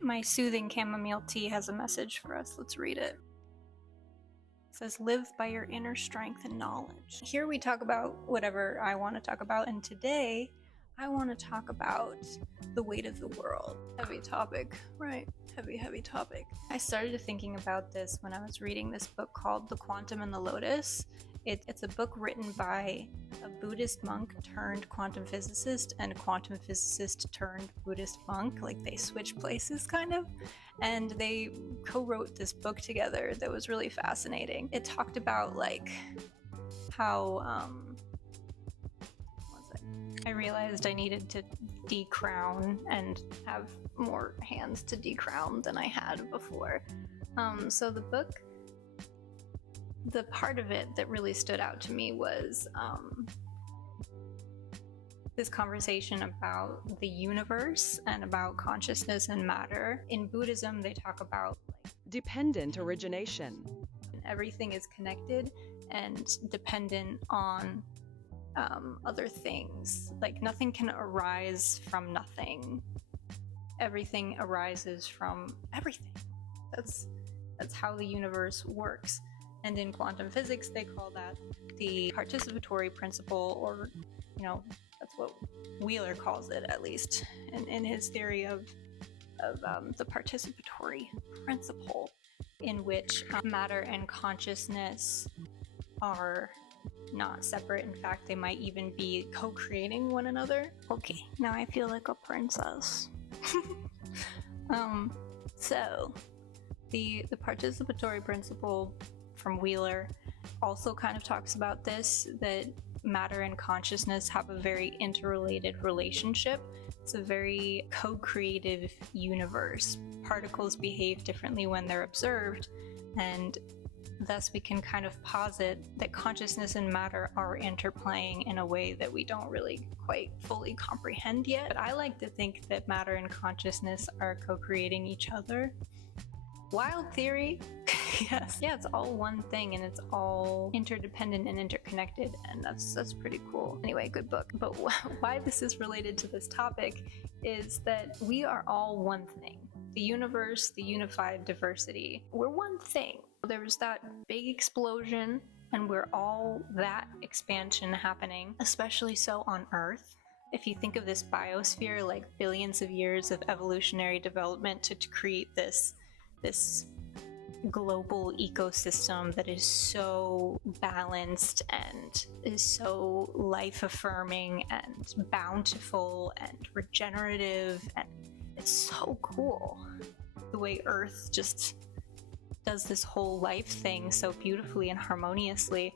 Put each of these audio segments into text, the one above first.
My soothing chamomile tea has a message for us. Let's read it. It says, live by your inner strength and knowledge. Here we talk about whatever I want to talk about, and today I want to talk about the weight of the world. Heavy topic, right? Heavy topic. I started thinking about this when I was reading this book called The Quantum and the Lotus. It's a book written by a Buddhist monk turned quantum physicist and a quantum physicist turned Buddhist monk. Like, they switch places kind of, and they co-wrote this book together that was really fascinating. It talked about like how I realized I needed to decrown and have more hands to decrown than I had before. So the book, the part of it that really stood out to me was this conversation about the universe and about consciousness and matter. In Buddhism, they talk about like dependent origination. Everything is connected and dependent on other things. Like, nothing can arise from nothing. Everything arises from everything. That's how the universe works. And in quantum physics, they call that the participatory principle, or, you know, that's what Wheeler calls it, at least, in his theory of the participatory principle, in which matter and consciousness are not separate. In fact, they might even be co-creating one another. Okay, now I feel like a princess. So the participatory principle from Wheeler also kind of talks about this, that matter and consciousness have a very interrelated relationship. It's a very co-creative universe. Particles behave differently when they're observed, and thus we can kind of posit that consciousness and matter are interplaying in a way that we don't really quite fully comprehend yet. But I like to think that matter and consciousness are co-creating each other. Wild theory. Yes. Yeah, it's all one thing and it's all interdependent and interconnected, and that's pretty cool. Anyway, good book. But why this is related to this topic is that we are all one thing. The universe, the unified diversity, we're one thing. There was that big explosion, and we're all that expansion happening, especially so on Earth. If you think of this biosphere, like billions of years of evolutionary development to create this global ecosystem that is so balanced and is so life-affirming and bountiful and regenerative, and it's so cool the way Earth just does this whole life thing so beautifully and harmoniously.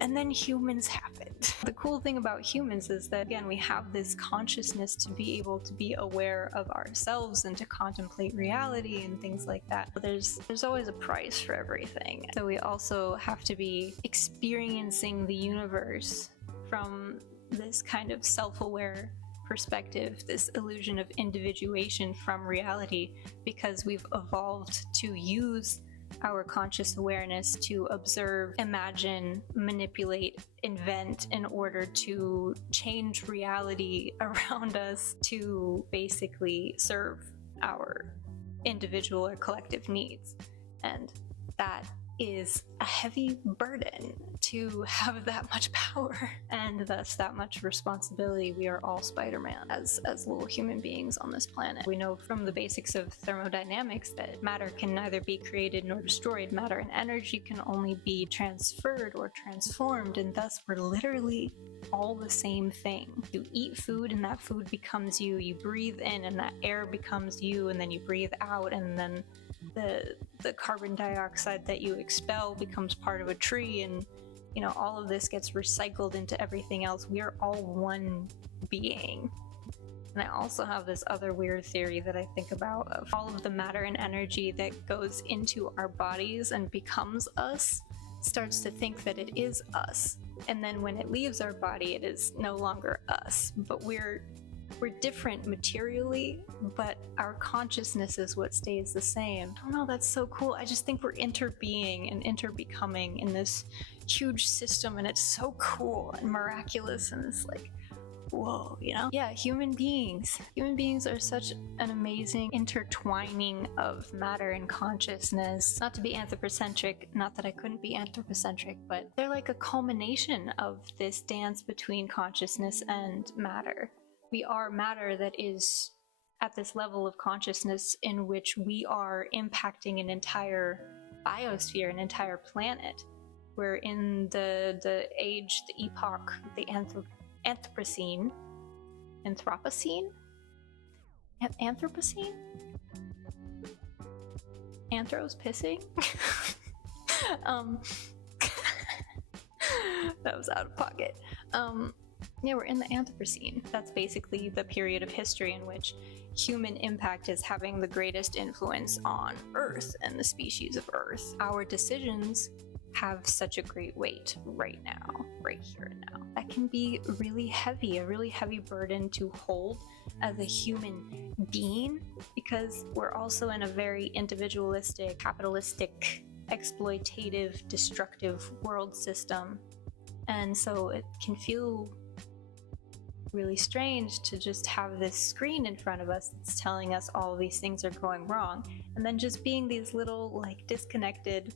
And then humans happened. The cool thing about humans is that, again, we have this consciousness to be able to be aware of ourselves and to contemplate reality and things like that. But there's always a price for everything. So we also have to be experiencing the universe from this kind of self-aware perspective, this illusion of individuation from reality, because we've evolved to use our conscious awareness to observe, imagine, manipulate, invent in order to change reality around us to basically serve our individual or collective needs. And that is a heavy burden to have that much power and thus that much responsibility. We are all Spider-Man as little human beings on this planet. We know from the basics of thermodynamics that matter can neither be created nor destroyed. Matter and energy can only be transferred or transformed, and thus we're literally all the same thing. You eat food and that food becomes you. You breathe in and that air becomes you, and then you breathe out, and then the carbon dioxide that you expel becomes part of a tree, and you know, all of this gets recycled into everything else. We are all one being. And I also have this other weird theory that I think about, of all of the matter and energy that goes into our bodies and becomes us starts to think that it is us, and then when it leaves our body it is no longer us, but we're different materially, but our consciousness is what stays the same. I don't know, that's so cool. I just think we're interbeing and interbecoming in this huge system, and it's so cool and miraculous, and it's like, whoa, you know? Yeah, human beings. Human beings are such an amazing intertwining of matter and consciousness. Not to be anthropocentric, not that I couldn't be anthropocentric, but they're like a culmination of this dance between consciousness and matter. We are matter that is at this level of consciousness in which we are impacting an entire biosphere, an entire planet. We're in the age, the epoch, the Anthropocene? Anthropocene? Anthropocene? Anthros pissing? That was out of pocket. Yeah, we're in the Anthropocene. That's basically the period of history in which human impact is having the greatest influence on Earth and the species of Earth. Our decisions have such a great weight right now, right here and now. That can be really heavy, a really heavy burden to hold as a human being, because we're also in a very individualistic, capitalistic, exploitative, destructive world system. And so it can feel really strange to just have this screen in front of us that's telling us all these things are going wrong, and then just being these little, like, disconnected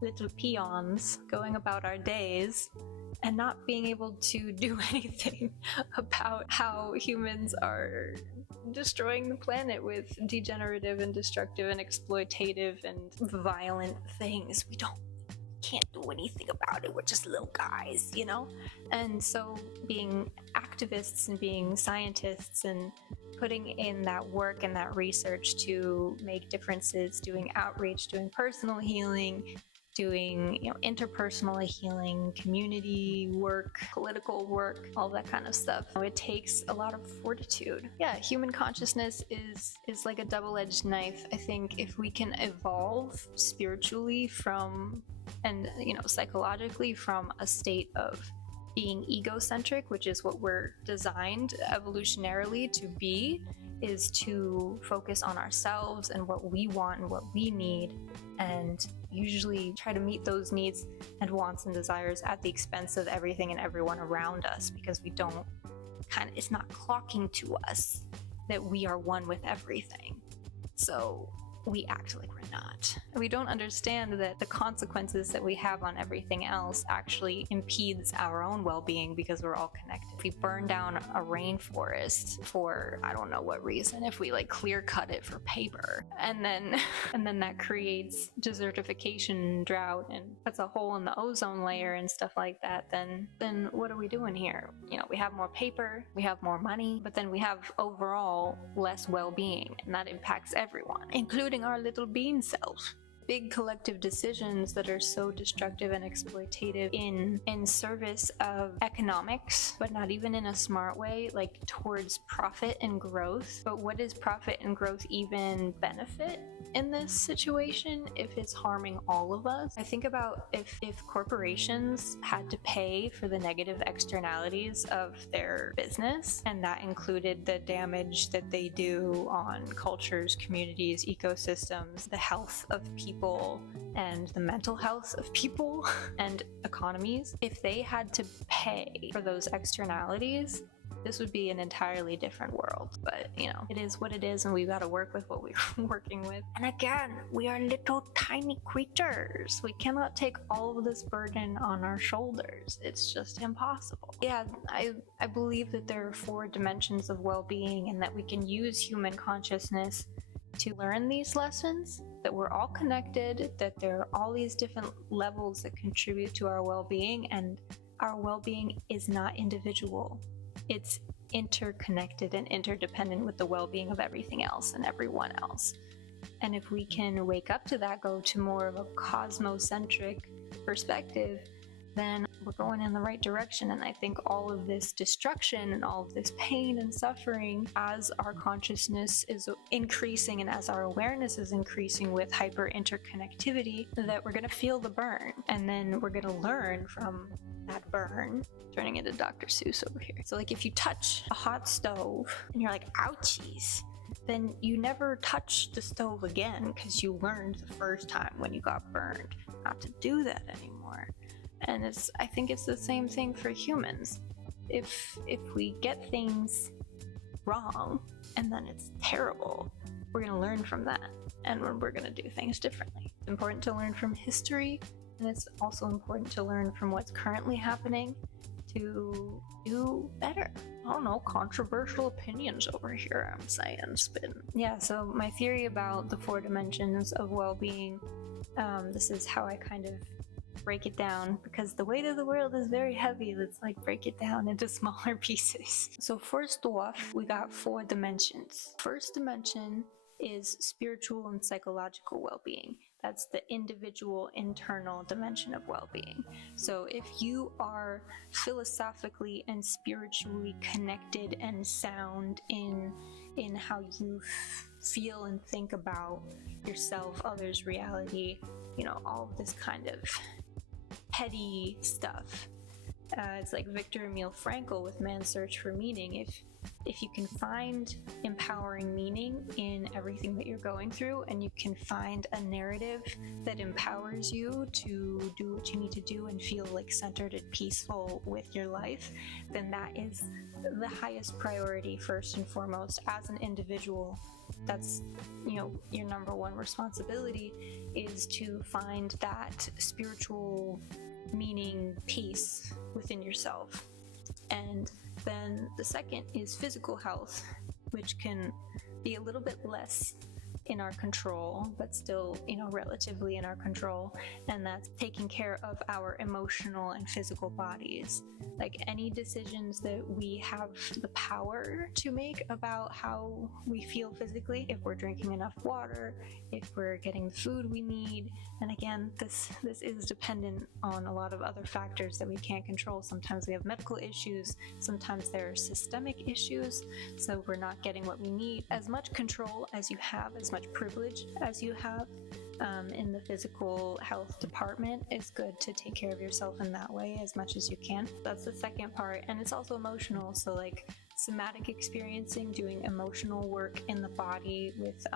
little peons going about our days and not being able to do anything about how humans are destroying the planet with degenerative and destructive and exploitative and violent things. We can't do anything about it. We're just little guys, you know? And so being activists and being scientists and putting in that work and that research to make differences, doing outreach, doing personal healing, doing, you know, interpersonal healing, community work, political work, all that kind of stuff. It takes a lot of fortitude. Yeah, human consciousness is like a double-edged knife. I think if we can evolve spiritually from, and, you know, psychologically from a state of being egocentric, which is what we're designed evolutionarily to be, is to focus on ourselves and what we want and what we need, and usually try to meet those needs and wants and desires at the expense of everything and everyone around us, because we don't it's not clocking to us that we are one with everything. So we act like we're not. We don't understand that the consequences that we have on everything else actually impedes our own well-being, because we're all connected. If we burn down a rainforest for I don't know what reason, if we like clear cut it for paper, and then that creates desertification, drought, and puts a hole in the ozone layer and stuff like that, then what are we doing here? You know, we have more paper, we have more money, but then we have overall less well-being, and that impacts everyone, including our little bean self. Big collective decisions that are so destructive and exploitative in service of economics, but not even in a smart way, like towards profit and growth. But what does profit and growth even benefit in this situation if it's harming all of us? I think about if corporations had to pay for the negative externalities of their business, and that included the damage that they do on cultures, communities, ecosystems, the health of people, and the mental health of people and economies. If they had to pay for those externalities, this would be an entirely different world. But, you know, it is what it is, and we've got to work with what we're working with. And again, we are little tiny creatures. We cannot take all of this burden on our shoulders. It's just impossible. Yeah, I believe that there are 4 dimensions of well-being, and that we can use human consciousness to learn these lessons, that we're all connected, that there are all these different levels that contribute to our well-being, and our well-being is not individual. It's interconnected and interdependent with the well-being of everything else and everyone else. And if we can wake up to that, go to more of a cosmocentric perspective, then we're going in the right direction. And I think all of this destruction and all of this pain and suffering, as our consciousness is increasing and as our awareness is increasing with hyper interconnectivity, that we're going to feel the burn, and then we're going to learn from that burn. Turning into Dr. Seuss over here. So like if you touch a hot stove and you're like, ouchies, then you never touch the stove again, because you learned the first time when you got burned not to do that anymore. And I think it's the same thing for humans. if we get things wrong and then it's terrible, we're going to learn from that, and we're going to do things differently. It's important to learn from history, and it's also important to learn from what's currently happening to do better. I don't know, controversial opinions over here, I'm saying, spin. Yeah, so my theory about the 4 dimensions of well-being, this is how I kind of break it down, because the weight of the world is very heavy. Let's like break it down into smaller pieces. So first off, we got 4 dimensions. First dimension is spiritual and psychological well-being. That's the individual internal dimension of well-being. So if you are philosophically and spiritually connected and sound in how you feel and think about yourself, others, reality, you know, all of this kind of petty stuff. It's like Viktor Emil Frankl with Man's Search for Meaning. If you can find empowering meaning in everything that you're going through, and you can find a narrative that empowers you to do what you need to do and feel like centered and peaceful with your life, then that is the highest priority first and foremost as an individual. That's, you know, your number one responsibility is to find that spiritual meaning, peace within yourself. And then the second is physical health, which can be a little bit less in our control, but still, you know, relatively in our control. And that's taking care of our emotional and physical bodies. Like any decisions that we have the power to make about how we feel physically, if we're drinking enough water, if we're getting the food we need. And again, this is dependent on a lot of other factors that we can't control. Sometimes we have medical issues, sometimes there are systemic issues, so we're not getting what we need. As much control as you have, as much privilege as you have in the physical health department, it's good to take care of yourself in that way as much as you can. That's the second part. And it's also emotional, so like somatic experiencing, doing emotional work in the body with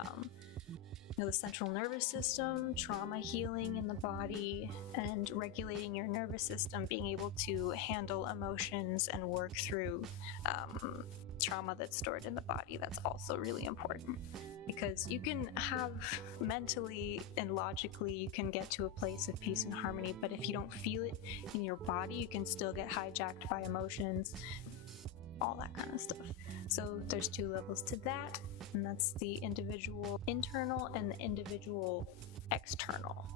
you know, the central nervous system, trauma healing in the body, and regulating your nervous system, being able to handle emotions and work through trauma that's stored in the body. That's also really important, because you can have mentally and logically, you can get to a place of peace and harmony, but if you don't feel it in your body, you can still get hijacked by emotions, all that kind of stuff. So there's 2 levels to that, and that's the individual internal and the individual external,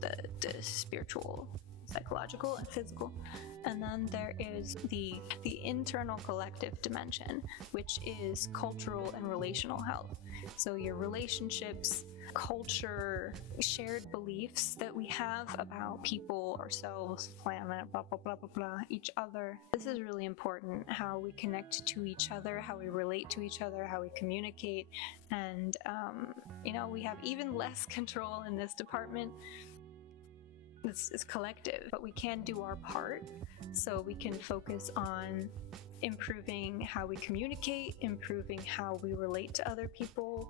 the spiritual, psychological, and physical. And then there is the internal collective dimension, which is cultural and relational health. So your relationships, culture, shared beliefs that we have about people, ourselves, planet, blah, blah, blah, blah, blah, each other. This is really important, how we connect to each other, how we relate to each other, how we communicate. And, you know, we have even less control in this department. It's collective, but we can do our part, so we can focus on improving how we communicate, improving how we relate to other people,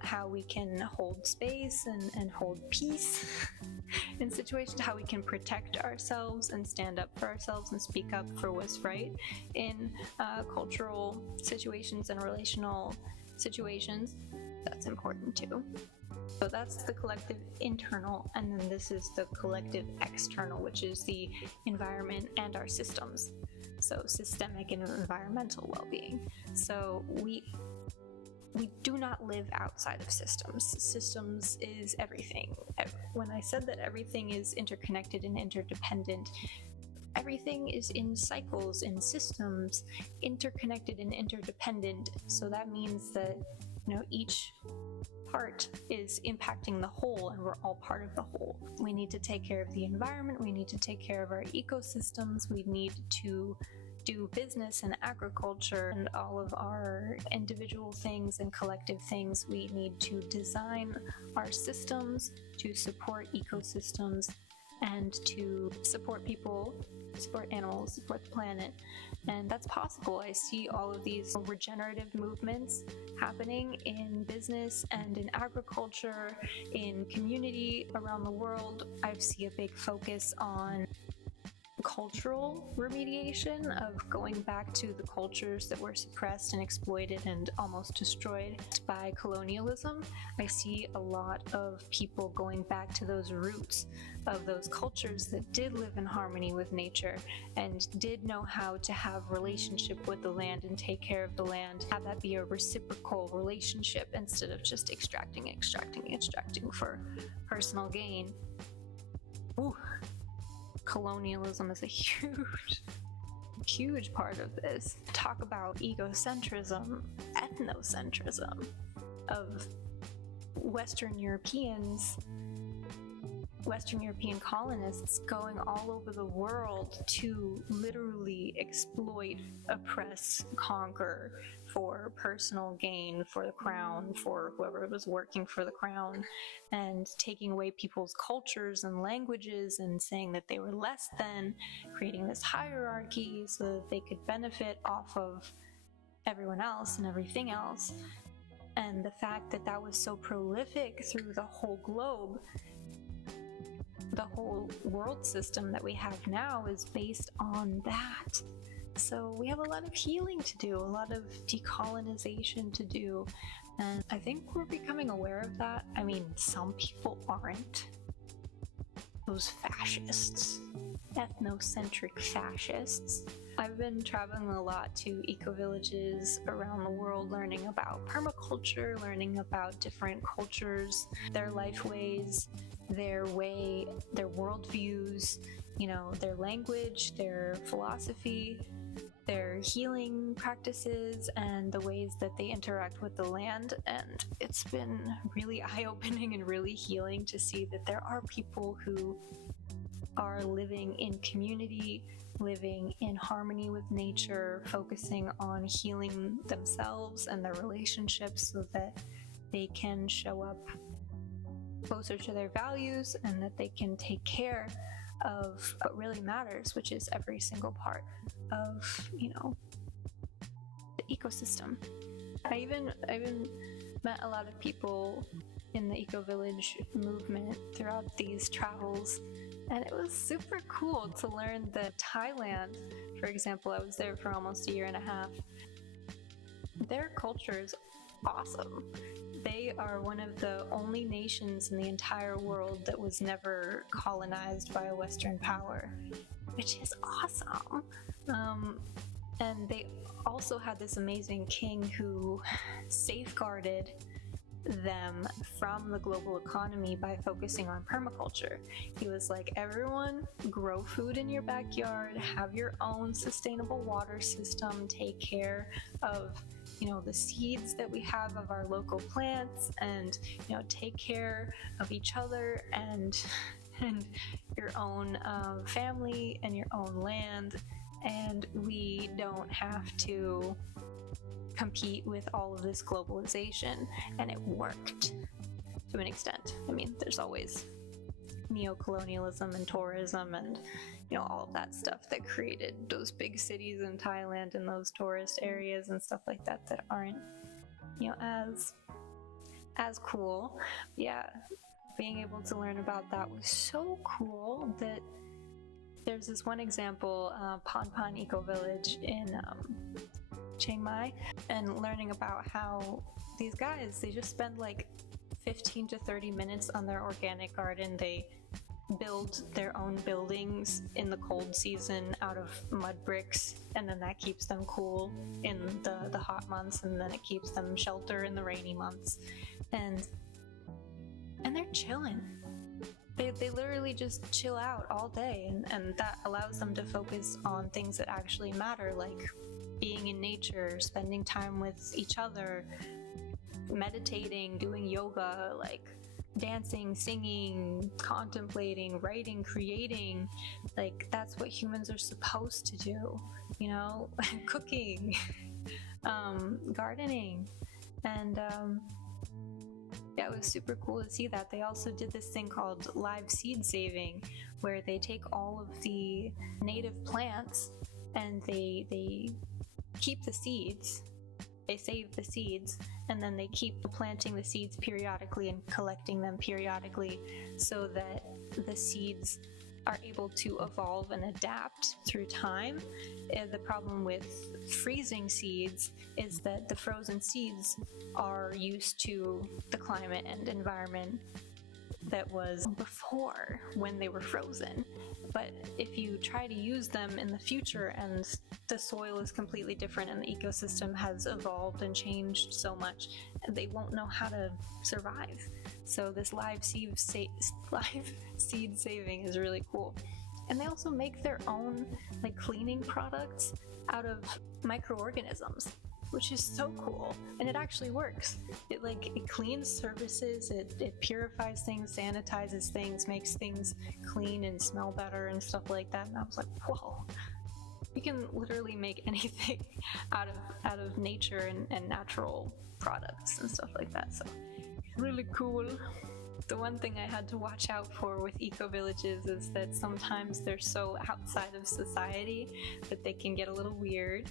how we can hold space and hold peace in situations, how we can protect ourselves and stand up for ourselves and speak up for what's right in cultural situations and relational situations. That's important too. So that's the collective internal, and then this is the collective external, which is the environment and our systems. So systemic and environmental well-being. So we do not live outside of systems. Systems is everything. When I said that everything is interconnected and interdependent, everything is in cycles, in systems, interconnected and interdependent. So that means that, you know, each part is impacting the whole, and we're all part of the whole. We need to take care of the environment, we need to take care of our ecosystems, we need to do business and agriculture and all of our individual things and collective things. We need to design our systems to support ecosystems and to support people, support animals, support the planet. And that's possible. I see all of these regenerative movements happening in business and in agriculture, in community around the world. I see a big focus on cultural remediation of going back to the cultures that were suppressed and exploited and almost destroyed by colonialism. I see a lot of people going back to those roots of those cultures that did live in harmony with nature and did know how to have relationship with the land and take care of the land, have that be a reciprocal relationship instead of just extracting for personal gain. Ooh. Colonialism is a huge part of this. Talk about egocentrism, ethnocentrism of Western European colonists going all over the world to literally exploit, oppress, conquer for personal gain, for the crown, for whoever was working for the crown, and taking away people's cultures and languages and saying that they were less than, creating this hierarchy so that they could benefit off of everyone else and everything else. And the fact that that was so prolific through the whole globe, the whole world system that we have now is based on that. So we have a lot of healing to do, a lot of decolonization to do, and I think we're becoming aware of that. I mean, some people aren't. Those fascists, ethnocentric fascists. I've been traveling a lot to eco-villages around the world, learning about permaculture, learning about different cultures, their life ways, their worldviews, their language, their philosophy, their healing practices, and the ways that they interact with the land. And it's been really eye-opening and really healing to see that there are people who are living in community, living in harmony with nature, focusing on healing themselves and their relationships so that they can show up closer to their values and that they can take care of what really matters, which is every single part of, the ecosystem. I even met a lot of people in the eco-village movement throughout these travels, and it was super cool to learn that Thailand, for example, I was there for almost a year and a half. Their culture is awesome. They are one of the only nations in the entire world that was never colonized by a Western power, which is awesome. And they also had this amazing king who safeguarded them from the global economy by focusing on permaculture. He was like, everyone, grow food in your backyard, have your own sustainable water system, take care of the seeds that we have of our local plants, and take care of each other and your own family and your own land, and we don't have to compete with all of this globalization. And it worked to an extent. I mean, there's always neo-colonialism and tourism and all of that stuff that created those big cities in Thailand and those tourist areas and stuff like that that aren't as cool. Yeah, being able to learn about that was so cool. That there's this one example, Pon Pon Eco Village in Chiang Mai, and learning about how these guys, they just spend like 15 to 30 minutes on their organic garden. They build their own buildings in the cold season out of mud bricks, and then that keeps them cool in the hot months, and then it keeps them shelter in the rainy months. And they're chilling. They literally just chill out all day, and that allows them to focus on things that actually matter, like being in nature, spending time with each other, meditating, doing yoga, like dancing, singing, contemplating, writing, creating. Like, that's what humans are supposed to do, cooking, gardening. And yeah, it was super cool to see that. They also did this thing called live seed saving, where they take all of the native plants and they keep the seeds. They save the seeds, and then they keep planting the seeds periodically and collecting them periodically so that the seeds are able to evolve and adapt through time. The problem with freezing seeds is that the frozen seeds are used to the climate and environment that was before when they were frozen. But if you try to use them in the future and the soil is completely different and the ecosystem has evolved and changed so much, they won't know how to survive. So this live seed saving is really cool. And they also make their own like cleaning products out of microorganisms, which is so cool. And it actually works. It cleans surfaces, it purifies things, sanitizes things, makes things clean and smell better and stuff like that. And I was like, whoa, you can literally make anything out of nature and natural products and stuff like that. So really cool. The one thing I had to watch out for with eco-villages is that sometimes they're so outside of society that they can get a little weird.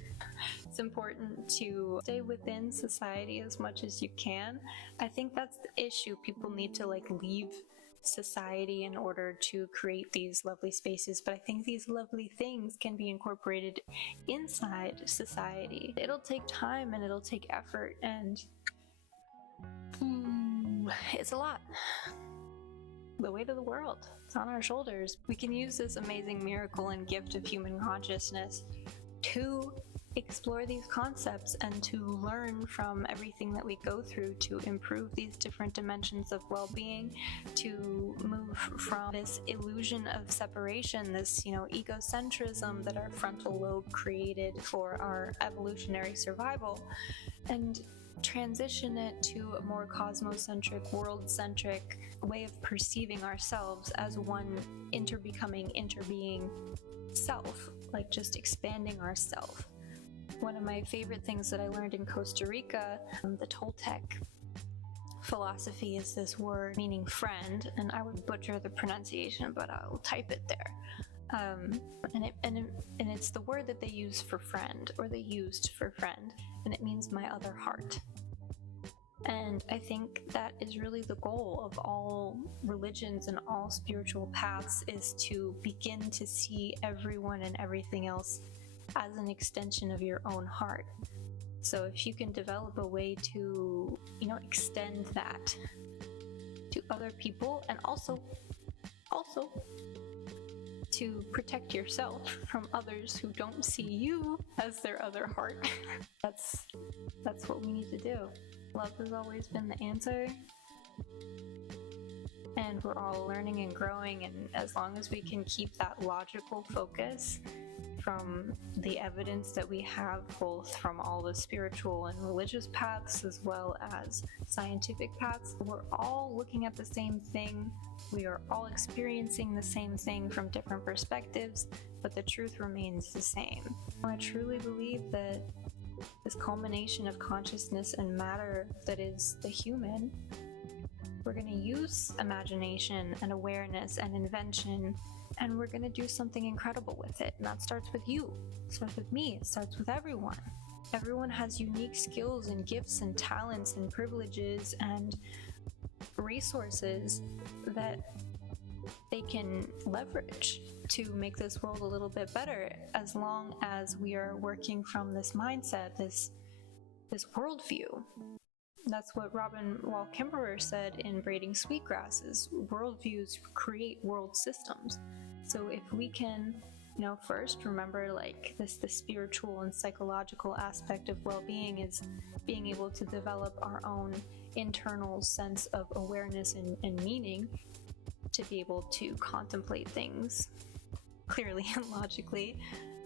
It's important to stay within society as much as you can. I think that's the issue. People need to leave society in order to create these lovely spaces, but I think these lovely things can be incorporated inside society. It'll take time and it'll take effort, and it's a lot. The weight of the world, it's on our shoulders. We can use this amazing miracle and gift of human consciousness to explore these concepts and to learn from everything that we go through to improve these different dimensions of well-being, to move from this illusion of separation, this egocentrism that our frontal lobe created for our evolutionary survival, and transition it to a more cosmocentric, world-centric way of perceiving ourselves as one interbeing self, just expanding ourself. One of my favorite things that I learned in Costa Rica, the Toltec philosophy, is this word meaning friend, and I would butcher the pronunciation, but I'll type it there. And it's the word that they use for friend, or they used for friend, and it means my other heart. And I think that is really the goal of all religions and all spiritual paths, is to begin to see everyone and everything else as an extension of your own heart. So if you can develop a way to, extend that to other people, and also to protect yourself from others who don't see you as their other heart, that's what we need to do. Love has always been the answer, and we're all learning and growing, and as long as we can keep that logical focus from the evidence that we have, both from all the spiritual and religious paths as well as scientific paths, we're all looking at the same thing. We are all experiencing the same thing from different perspectives, but the truth remains the same. I truly believe that this culmination of consciousness and matter that is the human, we're going to use imagination and awareness and invention, and we're going to do something incredible with it. And that starts with you, it starts with me, it starts with everyone. Everyone has unique skills and gifts and talents and privileges and resources that they can leverage to make this world a little bit better, as long as we are working from this mindset, this worldview. That's what Robin Wall Kimmerer said in Braiding Sweetgrasses. Worldviews create world systems. So if we can, first remember the spiritual and psychological aspect of well-being is being able to develop our own internal sense of awareness and meaning, to be able to contemplate things clearly and logically,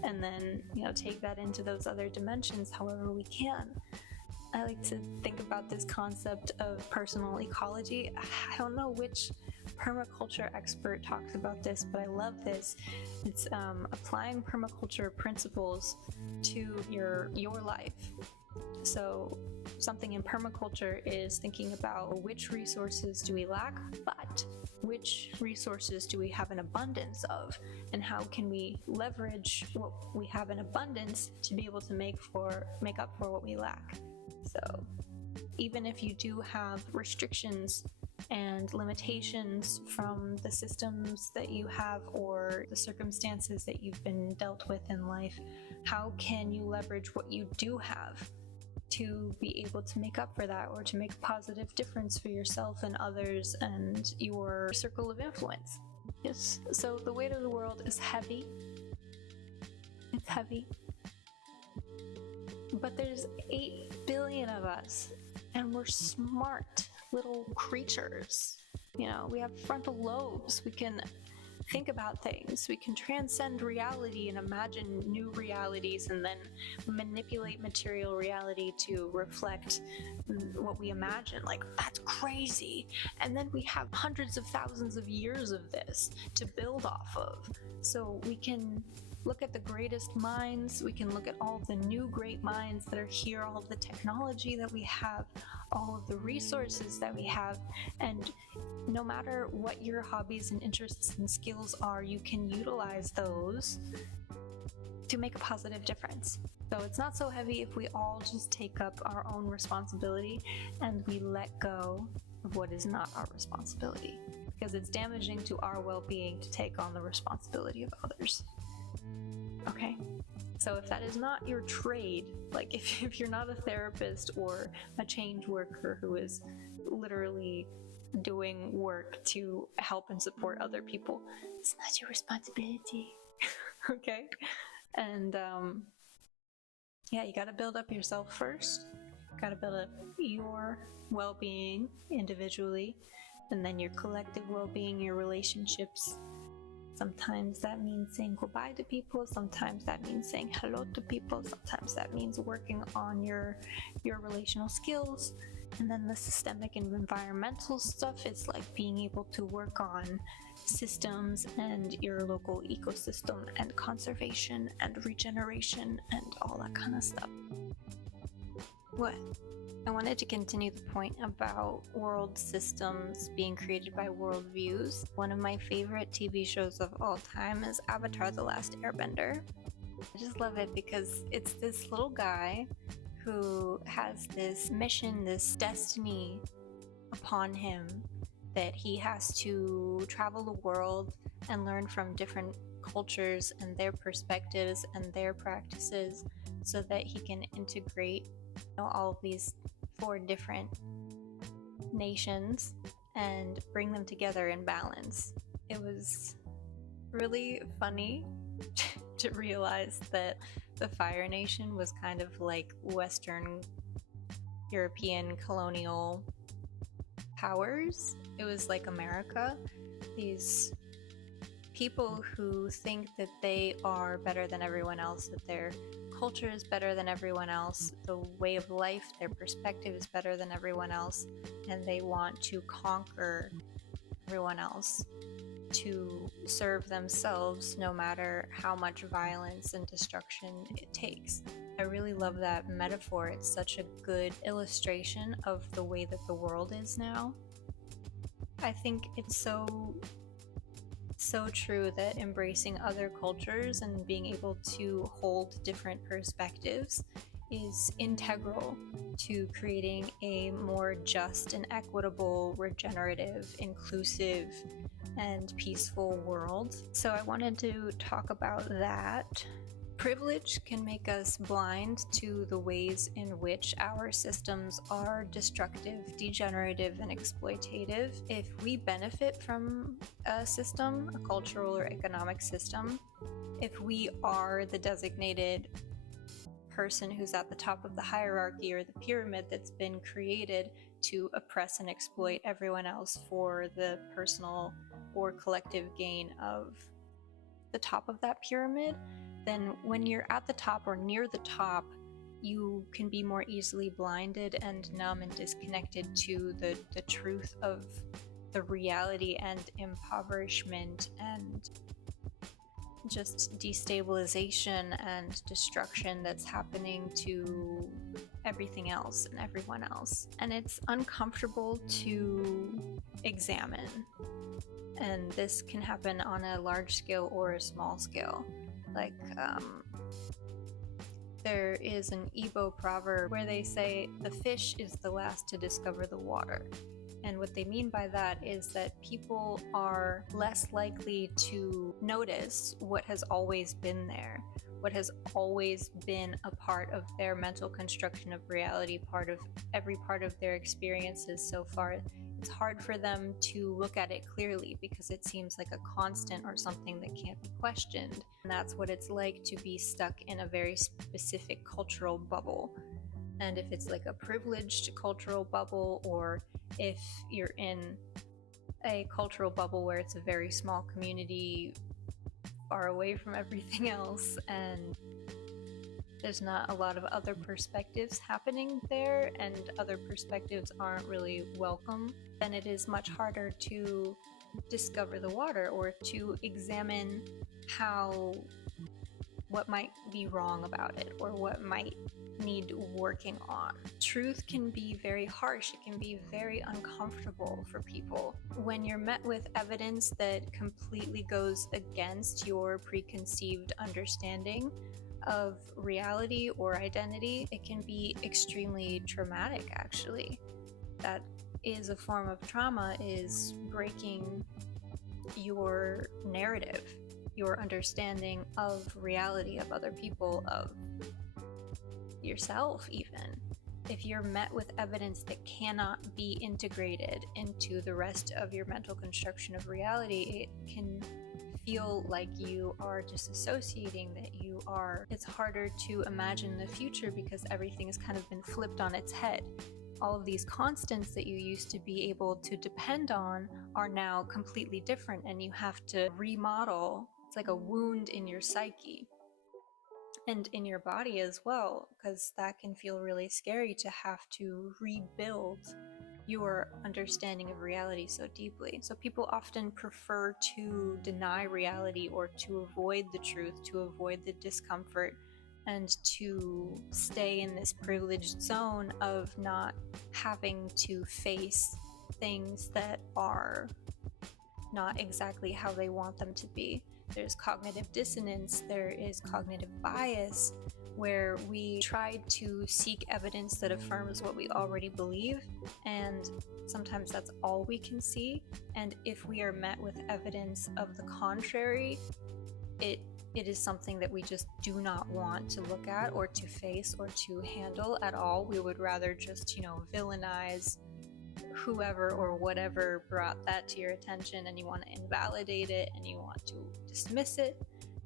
and then take that into those other dimensions however we can. I like to think about this concept of personal ecology. I don't know which permaculture expert talks about this, but I love this. It's applying permaculture principles to your life. So something in permaculture is thinking about which resources do we lack, but which resources do we have an abundance of, and how can we leverage what we have in abundance to be able to make up for what we lack. So even if you do have restrictions and limitations from the systems that you have or the circumstances that you've been dealt with in life, how can you leverage what you do have to be able to make up for that, or to make a positive difference for yourself and others and your circle of influence? Yes. So the weight of the world is heavy. It's heavy. But there's 8 billion of us, and we're smart little creatures. You know, we have frontal lobes. We can think about things. We can transcend reality and imagine new realities, and then manipulate material reality to reflect what we imagine. Like, that's crazy. And then we have hundreds of thousands of years of this to build off of. So we can look at the greatest minds, we can look at all of the new great minds that are here, all of the technology that we have, all of the resources that we have, and no matter what your hobbies and interests and skills are, you can utilize those to make a positive difference. So it's not so heavy if we all just take up our own responsibility and we let go of what is not our responsibility, because it's damaging to our well-being to take on the responsibility of others. Okay, so if that is not your trade, like if you're not a therapist or a change worker who is literally doing work to help and support other people, it's not your responsibility. Okay? And yeah, you gotta build up yourself first. You gotta build up your well-being individually, and then your collective well-being, your relationships. Sometimes that means saying goodbye to people, sometimes that means saying hello to people, sometimes that means working on your relational skills. And then the systemic and environmental stuff is like being able to work on systems and your local ecosystem and conservation and regeneration and all that kind of stuff. What? I wanted to continue the point about world systems being created by worldviews. One of my favorite TV shows of all time is Avatar: The Last Airbender. I just love it because it's this little guy who has this mission, this destiny upon him, that he has to travel the world and learn from different cultures and their perspectives and their practices so that he can integrate all of these 4 different nations and bring them together in balance. It was really funny to realize that the Fire Nation was kind of like Western European colonial powers. It was like America. These people who think that they are better than everyone else, that their culture is better than everyone else, the way of life, their perspective is better than everyone else, and they want to conquer everyone else to serve themselves no matter how much violence and destruction it takes. I really love that metaphor. It's such a good illustration of the way that the world is now. I think it's so true that embracing other cultures and being able to hold different perspectives is integral to creating a more just and equitable, regenerative, inclusive, and peaceful world. So I wanted to talk about that. Privilege can make us blind to the ways in which our systems are destructive, degenerative, and exploitative. If we benefit from a system, a cultural or economic system, if we are the designated person who's at the top of the hierarchy or the pyramid that's been created to oppress and exploit everyone else for the personal or collective gain of the top of that pyramid, then when you're at the top or near the top, you can be more easily blinded and numb and disconnected to the truth of the reality and impoverishment and just destabilization and destruction that's happening to everything else and everyone else. And it's uncomfortable to examine. And this can happen on a large scale or a small scale. Like, there is an Igbo proverb where they say, the fish is the last to discover the water. And what they mean by that is that people are less likely to notice what has always been there, what has always been a part of their mental construction of reality, every part of their experiences so far. It's hard for them to look at it clearly because it seems like a constant or something that can't be questioned. And that's what it's like to be stuck in a very specific cultural bubble. And if it's like a privileged cultural bubble, or if you're in a cultural bubble where it's a very small community far away from everything else and there's not a lot of other perspectives happening there and other perspectives aren't really welcome, then it is much harder to discover the water or to examine what might be wrong about it or what might need working on. Truth can be very harsh. It can be very uncomfortable for people. When you're met with evidence that completely goes against your preconceived understanding of reality or identity, it can be extremely traumatic, actually. That is a form of trauma, is breaking your narrative, your understanding of reality, of other people, of yourself even. If you're met with evidence that cannot be integrated into the rest of your mental construction of reality, it can feel like you are disassociating, it's harder to imagine the future because everything has kind of been flipped on its head. All of these constants that you used to be able to depend on are now completely different, and you have to remodel. It's like a wound in your psyche and in your body as well, because that can feel really scary to have to rebuild your understanding of reality so deeply. So people often prefer to deny reality or to avoid the truth, to avoid the discomfort, and to stay in this privileged zone of not having to face things that are not exactly how they want them to be. There's cognitive dissonance, there is cognitive bias, where we try to seek evidence that affirms what we already believe, and sometimes that's all we can see. And if we are met with evidence of the contrary, it is something that we just do not want to look at or to face or to handle at all. We would rather just, villainize whoever or whatever brought that to your attention, and you want to invalidate it and you want to dismiss it.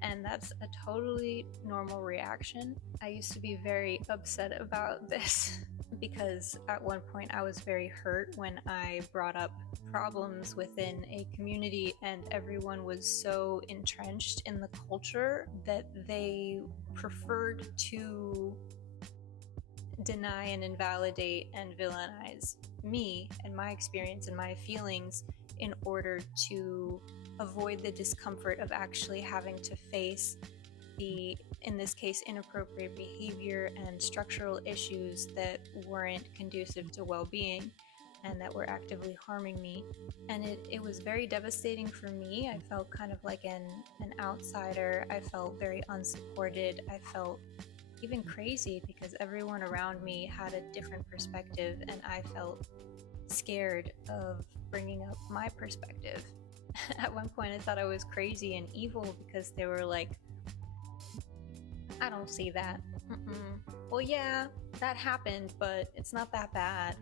And that's a totally normal reaction. I used to be very upset about this because at one point I was very hurt when I brought up problems within a community and everyone was so entrenched in the culture that they preferred to deny and invalidate and villainize me and my experience and my feelings in order to avoid the discomfort of actually having to face the, in this case, inappropriate behavior and structural issues that weren't conducive to well-being and that were actively harming me. And it was very devastating for me. I felt kind of like an outsider. I felt very unsupported. I felt even crazy because everyone around me had a different perspective and I felt scared of bringing up my perspective. At one point I thought I was crazy and evil because they were like, I don't see that. Well, yeah, that happened, but it's not that bad.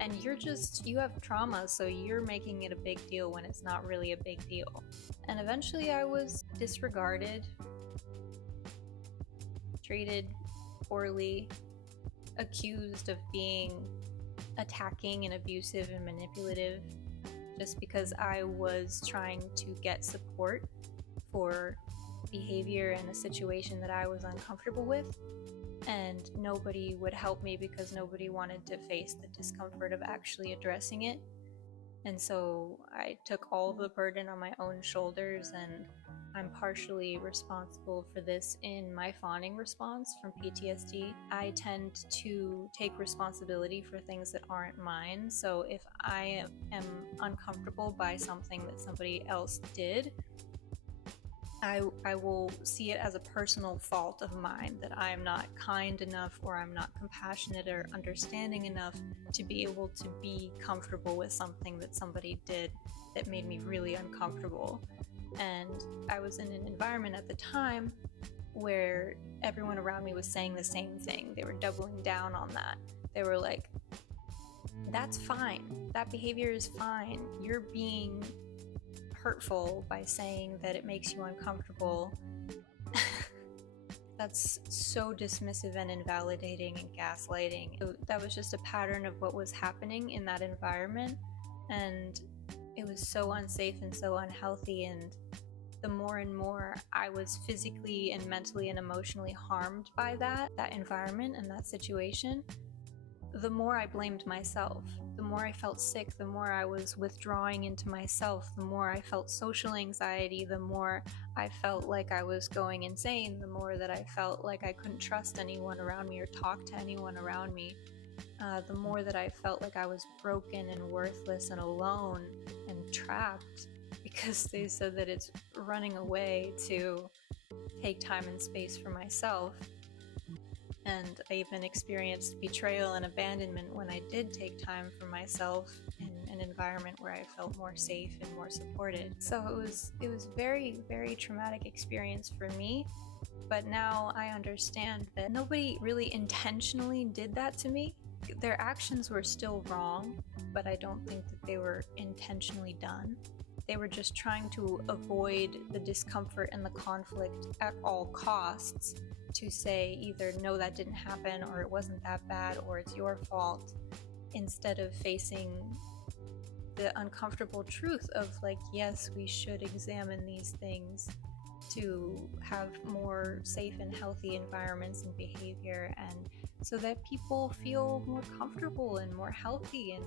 And you have trauma, so you're making it a big deal when it's not really a big deal. And eventually I was disregarded, treated poorly, accused of being attacking and abusive and manipulative just because I was trying to get support for behavior in a situation that I was uncomfortable with, and nobody would help me because nobody wanted to face the discomfort of actually addressing it. And so I took all of the burden on my own shoulders, and I'm partially responsible for this in my fawning response from PTSD. I tend to take responsibility for things that aren't mine. So if I am uncomfortable by something that somebody else did, I will see it as a personal fault of mine that I am not kind enough, or I'm not compassionate or understanding enough to be able to be comfortable with something that somebody did that made me really uncomfortable. And I was in an environment at the time where everyone around me was saying the same thing. They were doubling down on that. They were like, that's fine. That behavior is fine. You're being hurtful by saying that it makes you uncomfortable. That's so dismissive and invalidating and gaslighting. That was just a pattern of what was happening in that environment, and it was so unsafe and so unhealthy. And the more and more I was physically and mentally and emotionally harmed by that environment and that situation, the more I blamed myself. The more I felt sick, the more I was withdrawing into myself, the more I felt social anxiety, the more I felt like I was going insane, the more that I felt like I couldn't trust anyone around me or talk to anyone around me, the more that I felt like I was broken and worthless and alone and trapped, because they said that it's running away to take time and space for myself. And I even experienced betrayal and abandonment when I did take time for myself in an environment where I felt more safe and more supported. So it was very, very traumatic experience for me. But now I understand that nobody really intentionally did that to me. Their actions were still wrong, but I don't think that they were intentionally done. They were just trying to avoid the discomfort and the conflict at all costs, to say either, no, that didn't happen, or it wasn't that bad, or it's your fault, instead of facing the uncomfortable truth of, like, yes, we should examine these things to have more safe and healthy environments and behavior, and so that people feel more comfortable and more healthy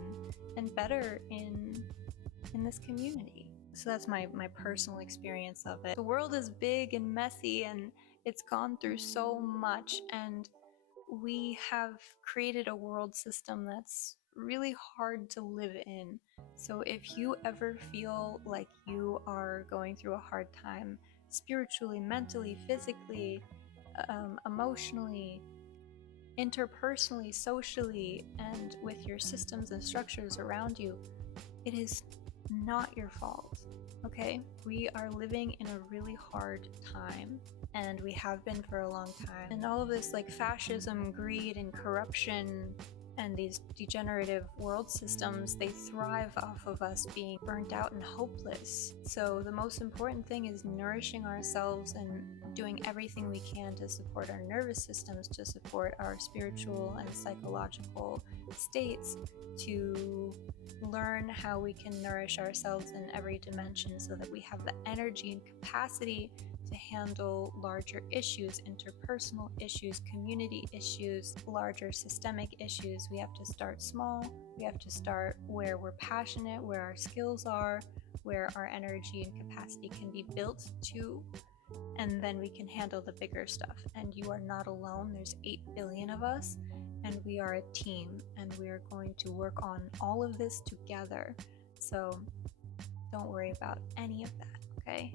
and better in this community. So that's my personal experience of it. The world is big and messy, and it's gone through so much, and we have created a world system that's really hard to live in. So if you ever feel like you are going through a hard time, spiritually, mentally, physically, emotionally, interpersonally, socially, and with your systems and structures around you, it is not your fault, okay? We are living in a really hard time, and we have been for a long time. And all of this, like, fascism, greed, and corruption, and these degenerative world systems, they thrive off of us being burnt out and hopeless. So the most important thing is nourishing ourselves and doing everything we can to support our nervous systems, to support our spiritual and psychological states, to learn how we can nourish ourselves in every dimension so that we have the energy and capacity to handle larger issues, interpersonal issues, community issues, larger systemic issues. We have to start small. We have to start where we're passionate, where our skills are, where our energy and capacity can be built to, and then we can handle the bigger stuff. And you are not alone. There's 8 billion of us, and we are a team, and we are going to work on all of this together. So don't worry about any of that, okay?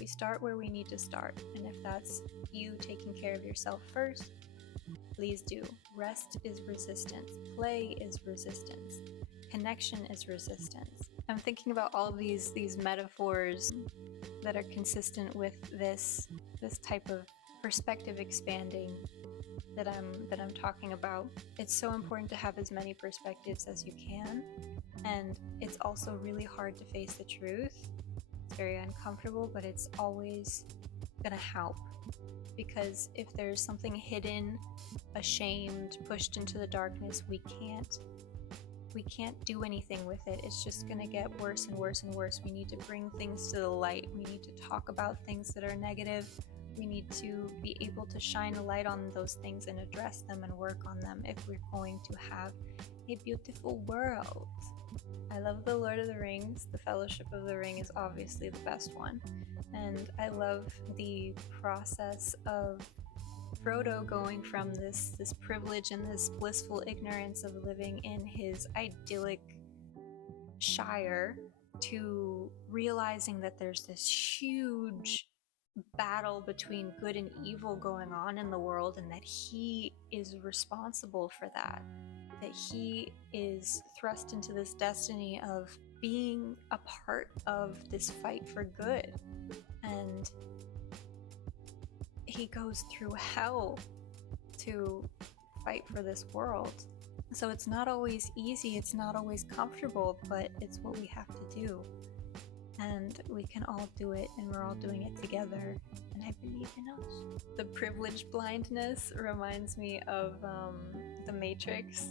We start where we need to start, and if that's you taking care of yourself first, please do. Rest is resistance. Play is resistance. Connection is resistance. I'm thinking about all of these metaphors that are consistent with this type of perspective expanding that I'm talking about. It's so important to have as many perspectives as you can, and it's also really hard to face the truth. It's very uncomfortable, but it's always gonna help, because if there's something hidden, ashamed, pushed into the darkness, we can't do anything with it. It's just gonna get worse and worse and worse. We need to bring things to the light. We need to talk about things that are negative. We need to be able to shine a light on those things and address them and work on them if we're going to have a beautiful world. I love the Lord of the Rings. The Fellowship of the Ring is obviously the best one. And I love the process of Frodo going from this privilege and this blissful ignorance of living in his idyllic shire to realizing that there's this huge battle between good and evil going on in the world, and that he is responsible for that. That he is thrust into this destiny of being a part of this fight for good. And he goes through hell to fight for this world. So it's not always easy, it's not always comfortable, but it's what we have to do. And we can all do it, and we're all doing it together, and I believe in us. The privilege blindness reminds me of The Matrix.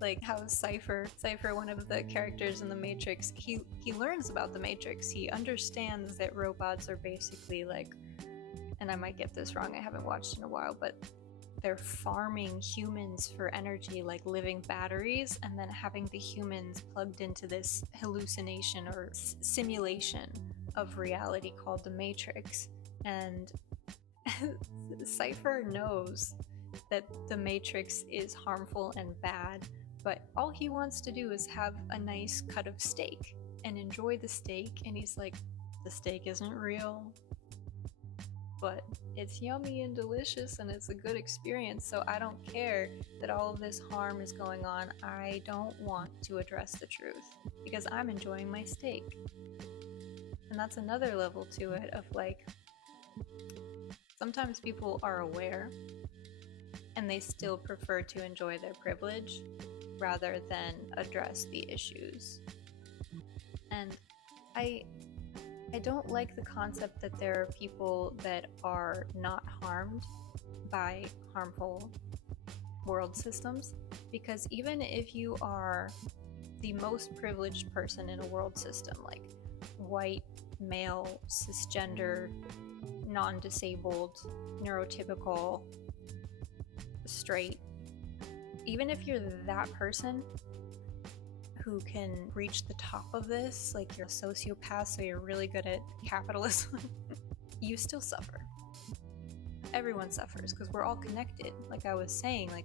Like how Cypher, one of the characters in The Matrix, he learns about The Matrix. He understands that robots are basically like, and I might get this wrong, I haven't watched in a while, but they're farming humans for energy, like living batteries, and then having the humans plugged into this hallucination or simulation of reality called the Matrix. And Cypher knows that the Matrix is harmful and bad, but all he wants to do is have a nice cut of steak and enjoy the steak. And he's like, the steak isn't real, but it's yummy and delicious and it's a good experience, so I don't care that all of this harm is going on. I don't want to address the truth because I'm enjoying my steak. And that's another level to it of like, sometimes people are aware and they still prefer to enjoy their privilege rather than address the issues. And I don't like the concept that there are people that are not harmed by harmful world systems, because even if you are the most privileged person in a world system, like white, male, cisgender, non-disabled, neurotypical, straight, even if you're that person who can reach the top of this, like you're a sociopath, so you're really good at capitalism, you still suffer. Everyone suffers because we're all connected. Like I was saying, like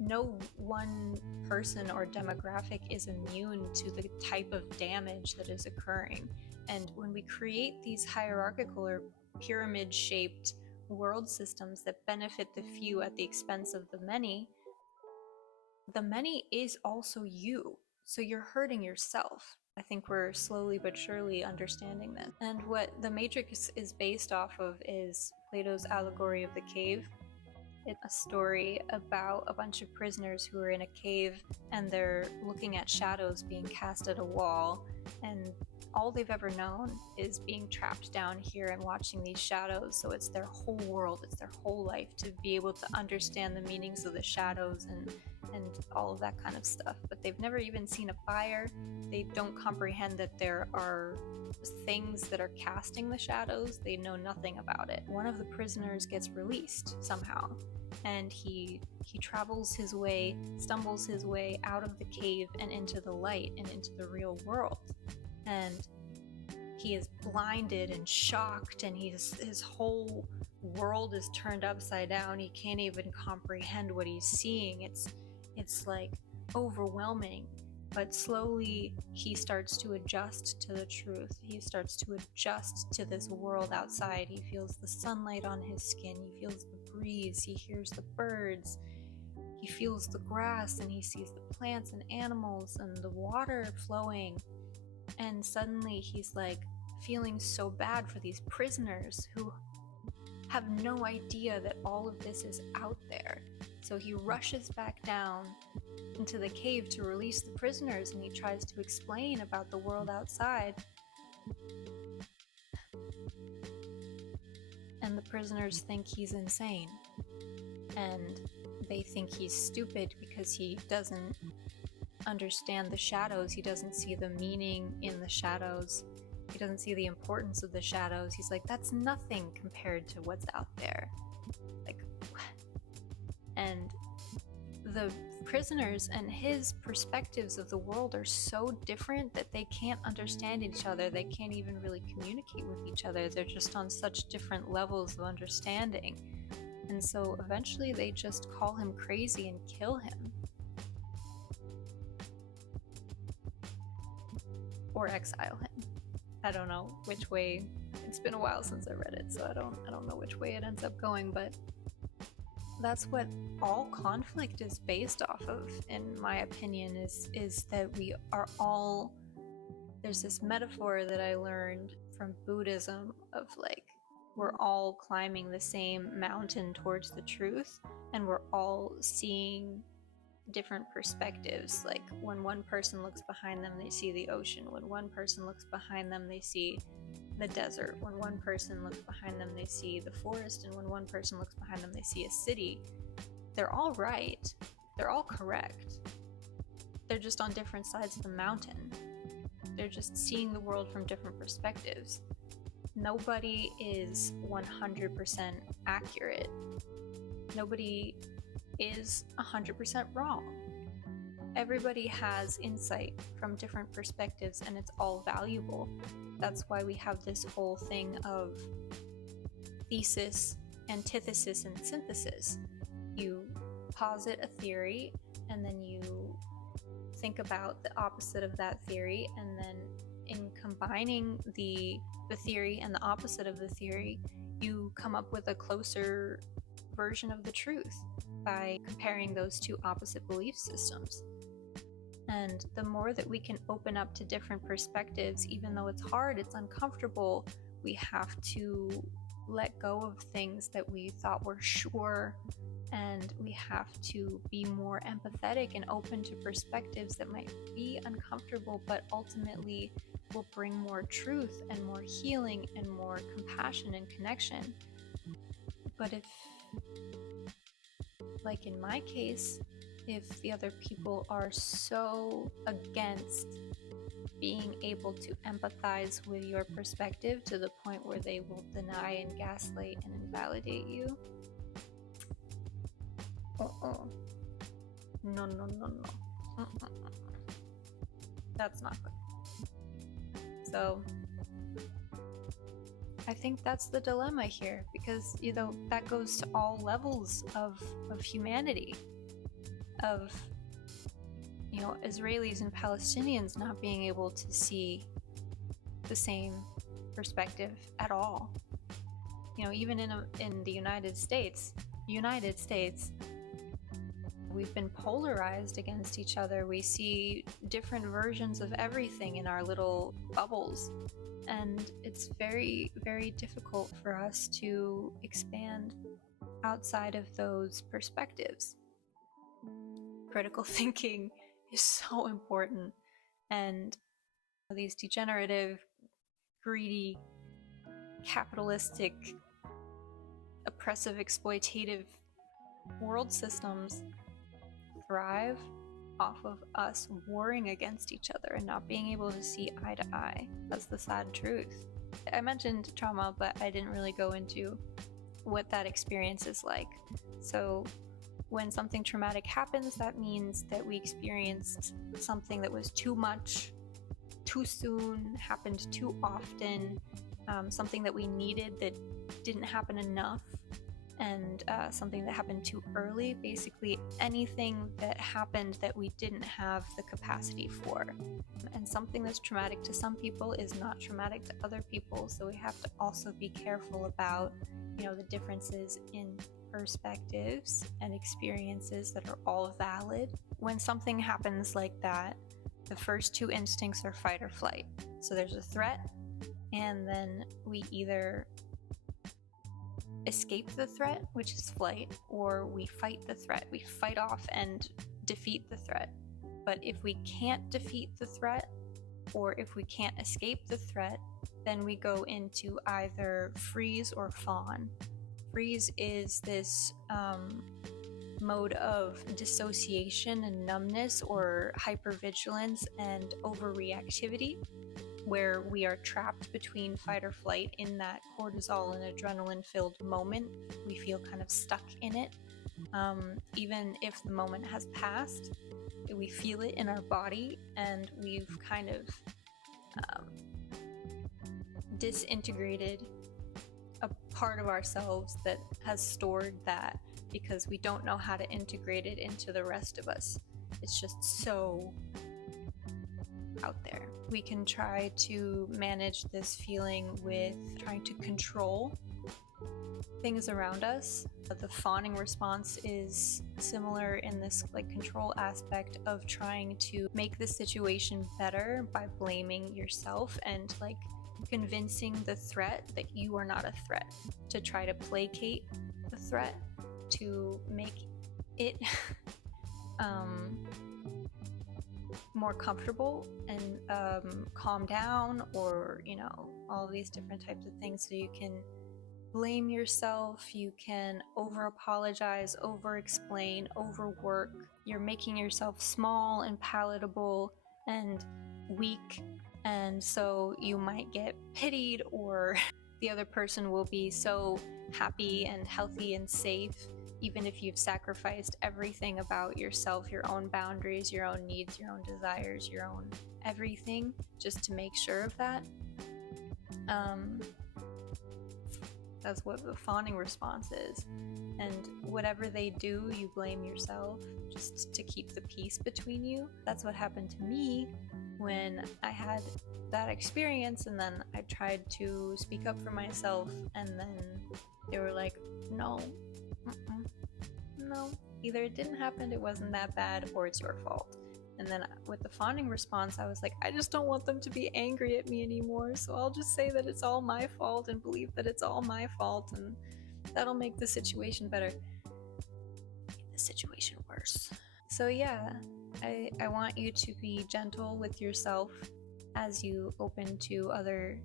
no one person or demographic is immune to the type of damage that is occurring. And when we create these hierarchical or pyramid-shaped world systems that benefit the few at the expense of the many is also you. So you're hurting yourself. I think we're slowly but surely understanding this. And what The Matrix is based off of is Plato's allegory of the cave. It's a story about a bunch of prisoners who are in a cave and they're looking at shadows being cast at a wall, and all they've ever known is being trapped down here and watching these shadows. So it's their whole world, it's their whole life to be able to understand the meanings of the shadows and all of that kind of stuff. But they've never even seen a fire. They don't comprehend that there are things that are casting the shadows. They know nothing about it. One of the prisoners gets released somehow, and he travels his way, stumbles his way out of the cave and into the light and into the real world. And he is blinded and shocked, and his whole world is turned upside down. He can't even comprehend what he's seeing. It's like overwhelming. But slowly he starts to adjust to the truth. He starts to adjust to this world outside. He feels the sunlight on his skin. He feels the breeze. He hears the birds. He feels the grass, and he sees the plants and animals and the water flowing. And suddenly he's like feeling so bad for these prisoners who have no idea that all of this is out there. So he rushes back down into the cave to release the prisoners, and he tries to explain about the world outside. And the prisoners think he's insane. And they think he's stupid because he doesn't understand the shadows. He doesn't see the meaning in the shadows. He doesn't see the importance of the shadows. He's like, that's nothing compared to what's out there. Like, what? And the prisoners and his perspectives of the world are so different that they can't understand each other. They can't even really communicate with each other. They're just on such different levels of understanding. And so eventually they just call him crazy and kill him. Or exile him. I don't know which way It's been a while since I read it, so I don't know which way it ends up going, but that's what all conflict is based off of, in my opinion, is that we are all, there's this metaphor that I learned from Buddhism of like, we're all climbing the same mountain towards the truth, and we're all seeing different perspectives. Like when one person looks behind them, they see the ocean. When one person looks behind them, they see the desert. When one person looks behind them, they see the forest. And when one person looks behind them, they see a city. They're all right. They're all correct. They're just on different sides of the mountain. They're just seeing the world from different perspectives. Nobody is 100% accurate. Nobody is 100% wrong. Everybody has insight from different perspectives, and it's all valuable. That's why we have this whole thing of thesis, antithesis, and synthesis. You posit a theory, and then you think about the opposite of that theory, and then in combining the theory and the opposite of the theory, you come up with a closer version of the truth by comparing those two opposite belief systems. And the more that we can open up to different perspectives, even though it's hard, it's uncomfortable, we have to let go of things that we thought were sure, and we have to be more empathetic and open to perspectives that might be uncomfortable, but ultimately will bring more truth and more healing and more compassion and connection. But if, like in my case, if the other people are so against being able to empathize with your perspective to the point where they will deny and gaslight and invalidate you, no. That's not good. So I think that's the dilemma here, because that goes to all levels of humanity, of Israelis and Palestinians not being able to see the same perspective at all. Even in the United States, we've been polarized against each other. We see different versions of everything in our little bubbles, and it's very, very difficult for us to expand outside of those perspectives. Critical thinking is so important, and these degenerative, greedy, capitalistic, oppressive, exploitative world systems thrive off of us warring against each other and not being able to see eye to eye. That's the sad truth. I mentioned trauma, but I didn't really go into what that experience is like. So when something traumatic happens, that means that we experienced something that was too much, too soon, happened too often, something that we needed that didn't happen enough, and something that happened too early. Basically anything that happened that we didn't have the capacity for. And something that's traumatic to some people is not traumatic to other people, so we have to also be careful about the differences in perspectives and experiences that are all valid. When something happens like that, the first two instincts are fight or flight. So there's a threat, and then we either escape the threat, which is flight, or we fight the threat. We fight off and defeat the threat. But if we can't defeat the threat, or if we can't escape the threat, then we go into either freeze or fawn. Freeze is this mode of dissociation and numbness, or hypervigilance and overreactivity, where we are trapped between fight or flight in that cortisol and adrenaline filled moment. We feel kind of stuck in it. Even if the moment has passed, we feel it in our body, and we've kind of disintegrated a part of ourselves that has stored that, because we don't know how to integrate it into the rest of us. It's just so out there. We can try to manage this feeling with trying to control things around us. The fawning response is similar in this control aspect of trying to make the situation better by blaming yourself and convincing the threat that you are not a threat, to try to placate the threat, to make it more comfortable and calm down, or all these different types of things. So you can blame yourself, you can over apologize, over explain, overwork. You're making yourself small and palatable and weak, and so you might get pitied, or the other person will be so happy and healthy and safe, even if you've sacrificed everything about yourself, your own boundaries, your own needs, your own desires, your own everything, just to make sure of that. That's what the fawning response is. And whatever they do, you blame yourself just to keep the peace between you. That's what happened to me when I had that experience, and then I tried to speak up for myself, and then they were like, no, no, either it didn't happen, it wasn't that bad, or it's your fault. And then with the fawning response, I was like, I just don't want them to be angry at me anymore, so I'll just say that it's all my fault and believe that it's all my fault, and that'll make the situation better. Make the situation worse. So yeah, I want you to be gentle with yourself as you open to other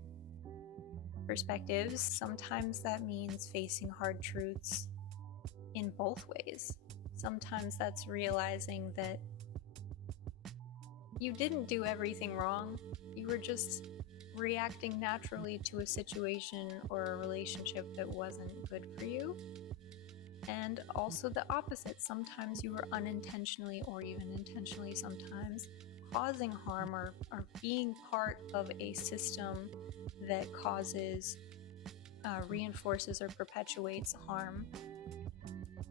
perspectives. Sometimes that means facing hard truths in both ways. Sometimes that's realizing that you didn't do everything wrong. You were just reacting naturally to a situation or a relationship that wasn't good for you. And also the opposite. Sometimes you were unintentionally, or even intentionally sometimes, causing harm or being part of a system that causes, reinforces, or perpetuates harm.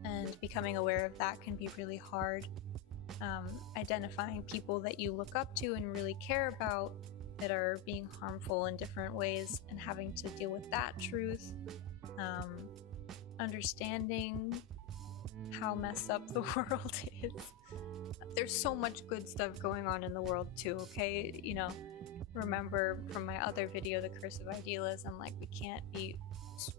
And becoming aware of that can be really hard. Identifying people that you look up to and really care about that are being harmful in different ways, and having to deal with that truth. Understanding how messed up the world is. There's so much good stuff going on in the world too, okay? Remember from my other video, The Curse of Idealism, we can't be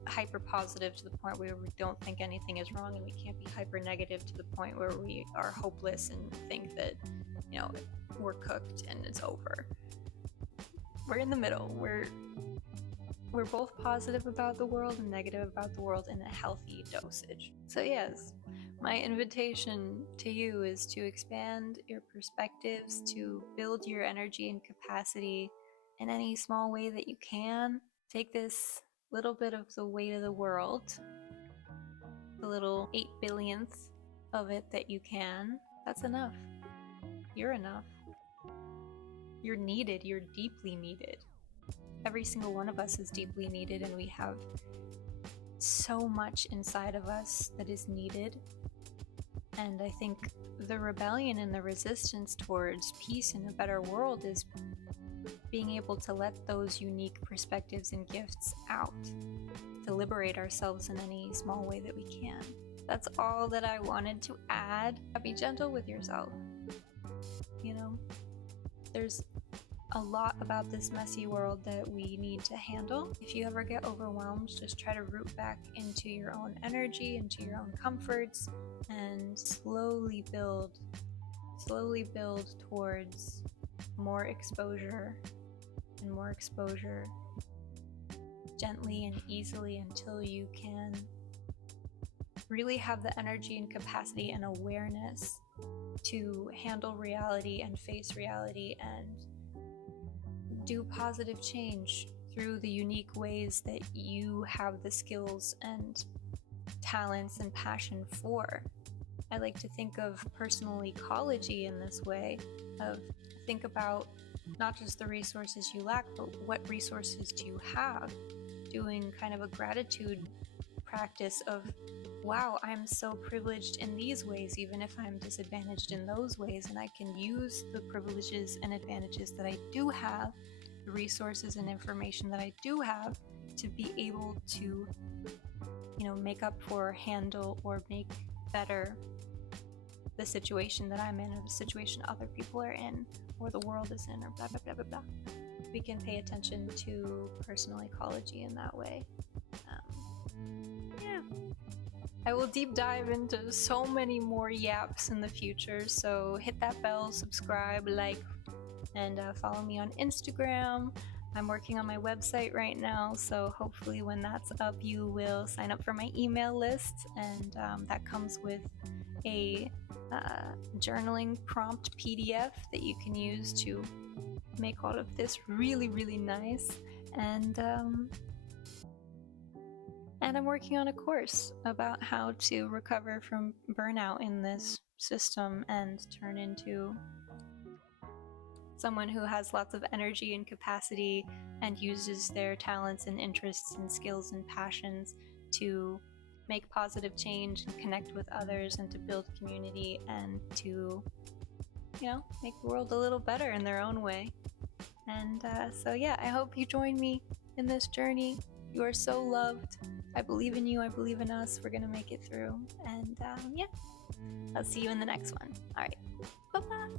hyper positive to the point where we don't think anything is wrong, and we can't be hyper negative to the point where we are hopeless and think that we're cooked and it's over. We're in the middle. We're both positive about the world and negative about the world in a healthy dosage. So yes, my invitation to you is to expand your perspectives, to build your energy and capacity in any small way that you can. Take this little bit of the weight of the world, the little 8 billionth of it that you can. That's enough. You're enough. You're needed. You're deeply needed. Every single one of us is deeply needed, and we have so much inside of us that is needed. And I think the rebellion and the resistance towards peace and a better world is being able to let those unique perspectives and gifts out, to liberate ourselves in any small way that we can. That's all that I wanted to add. Be gentle with yourself. There's a lot about this messy world that we need to handle. If you ever get overwhelmed, just try to root back into your own energy, into your own comforts, and slowly build towards more exposure and more exposure, gently and easily, until you can really have the energy and capacity and awareness to handle reality and face reality and do positive change through the unique ways that you have the skills and talents and passion for. I like to think of personal ecology in this way, of think about not just the resources you lack, but what resources do you have? Doing kind of a gratitude practice of, wow, I'm so privileged in these ways, even if I'm disadvantaged in those ways, and I can use the privileges and advantages that I do have, the resources and information that I do have, to be able to, make up for, handle, or make better the situation that I'm in, or the situation other people are in, or the world is in, or blah, blah, blah, blah, blah. We can pay attention to personal ecology in that way. Yeah. I will deep dive into so many more yaps in the future, so hit that bell, subscribe, like, and follow me on Instagram. I'm working on my website right now, so hopefully when that's up, you will sign up for my email list, and that comes with a journaling prompt PDF that you can use to make all of this really, really nice. And I'm working on a course about how to recover from burnout in this system and turn into someone who has lots of energy and capacity and uses their talents and interests and skills and passions to make positive change and connect with others and to build community and to, make the world a little better in their own way. And so yeah, I hope you join me in this journey. You are so loved. I believe in you. I believe in us. We're gonna make it through. And yeah, I'll see you in the next one. All right. Bye-bye.